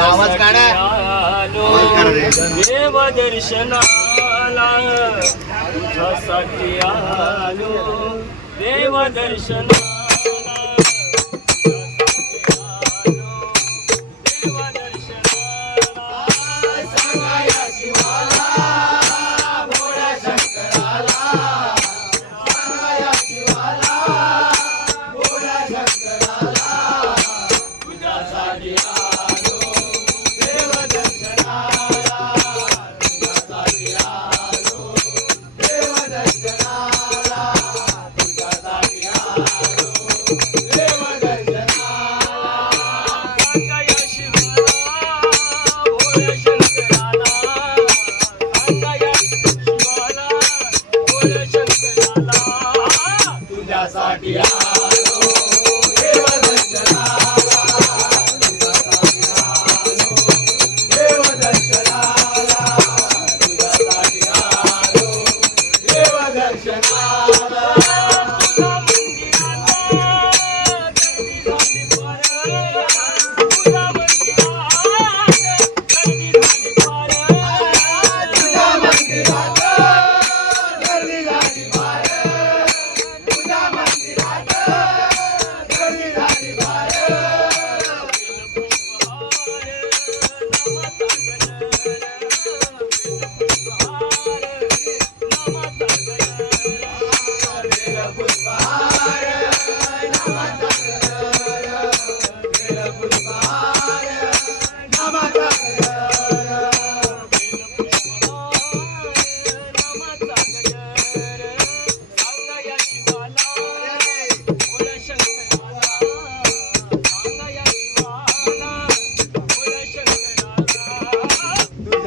आवाज काढा. देव दर्शनाला तुझ्यासाठी आलो देव दर्शनाला Yeah.